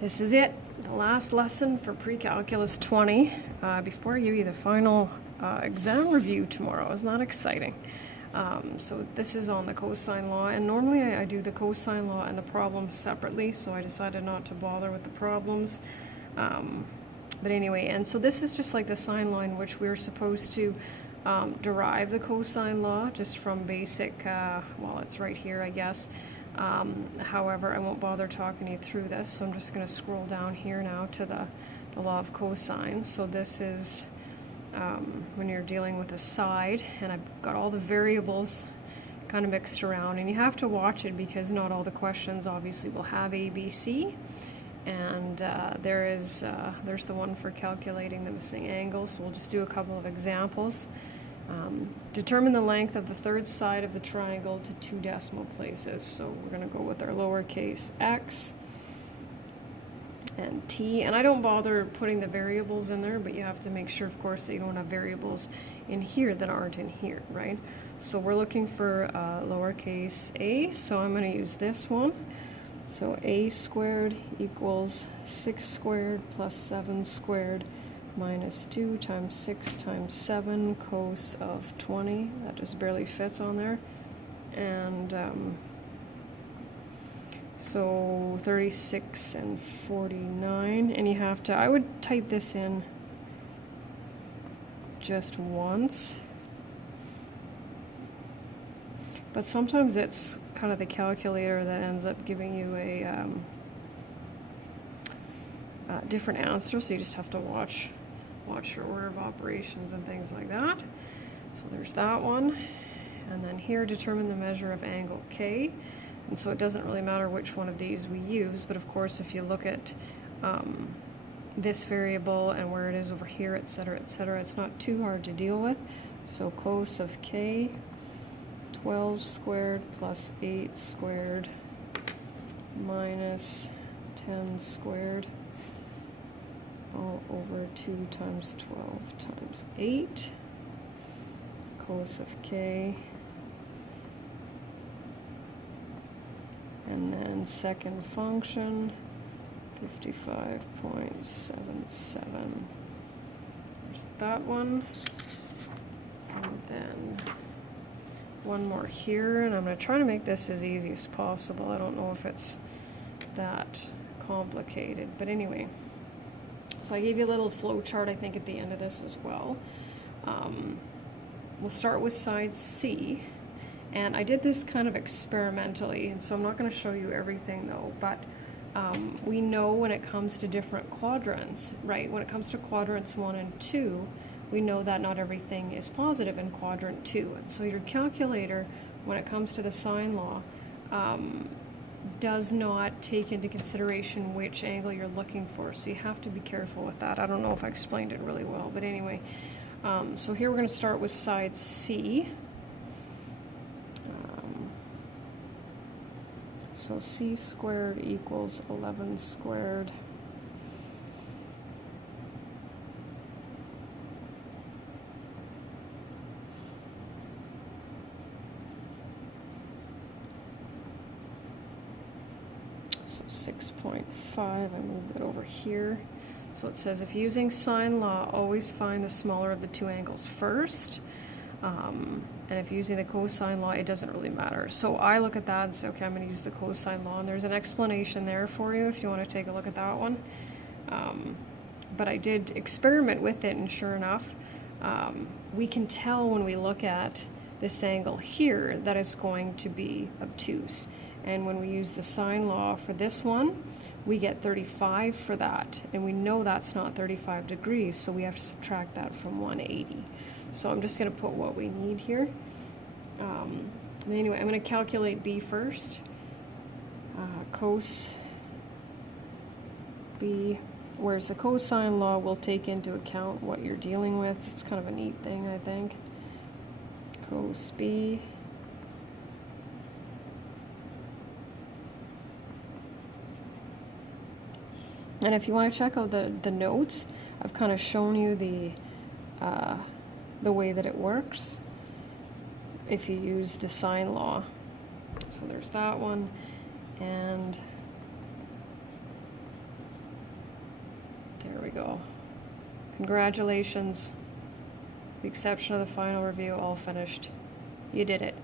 This is it, the last lesson for Pre-Calculus 20 before I give you the final exam review tomorrow. Isn't that exciting? So this is on the cosine law, and normally I do the cosine law and the problems separately, so I decided not to bother with the problems. But anyway, and so this is just like the sine law in which we're supposed to derive the cosine law just from basic, well, it's right here, I guess. However, I won't bother talking you through this, so I'm just going to scroll down here now to the law of cosine. So this is when you're dealing with a side, and I've got all the variables kind of mixed around, and you have to watch it because not all the questions obviously will have A, B, C, and there's the one for calculating the missing angle, so we'll just do a couple of examples. Determine the length of the third side of the triangle to 2 decimal places. So we're going to go with our lowercase x and t. And I don't bother putting the variables in there, but you have to make sure, of course, that you don't have variables in here that aren't in here, right? So we're looking for lowercase a, so I'm going to use this one. So a squared equals 6 squared plus 7 squared minus 2 times 6 times 7 cos of 20. That just barely fits on there. And so 36 and 49. And you have to, I would type this in just once. But sometimes it's kind of the calculator that ends up giving you a different answer, so you just have to watch your order of operations and things like that. So there's that one. And then here, determine the measure of angle K. And so it doesn't really matter which one of these we use, but of course if you look at this variable and where it is over here, etc., it's not too hard to deal with. So cos of K, 12 squared plus 8 squared minus 10 squared all over 2 times 12 times 8 cos of K, and then second function 55.77. There's that one, and then one more here, and I'm going to try to make this as easy as possible. I don't know if it's that complicated, but anyway. So I gave you a little flow chart, I think, at the end of this as well. We'll start with side C, and I did this kind of experimentally, and so I'm not going to show you everything though, but we know when it comes to different quadrants, right? When it comes to quadrants 1 and 2, we know that not everything is positive in quadrant 2. And so your calculator, when it comes to the sine law, does not take into consideration which angle you're looking for. So you have to be careful with that. I don't know if I explained it really well, but anyway. So here we're going to start with side C. So C squared equals 11 squared. So 6.5, I moved it over here. So it says, if using sine law, always find the smaller of the two angles first. And if using the cosine law, it doesn't really matter. So I look at that and say, okay, I'm going to use the cosine law. And there's an explanation there for you if you want to take a look at that one. But I did experiment with it, and sure enough, we can tell when we look at this angle here that it's going to be obtuse. And when we use the sine law for this one, we get 35 for that. And we know that's not 35 degrees, so we have to subtract that from 180. So I'm just going to put what we need here. Anyway, I'm going to calculate B first. Cos B, whereas the cosine law will take into account what you're dealing with. It's kind of a neat thing, I think. Cos B. And if you want to check out the notes, I've kind of shown you the way that it works if you use the sine law. So there's that one, and we go. Congratulations. The exception of the final review, all finished. You did it.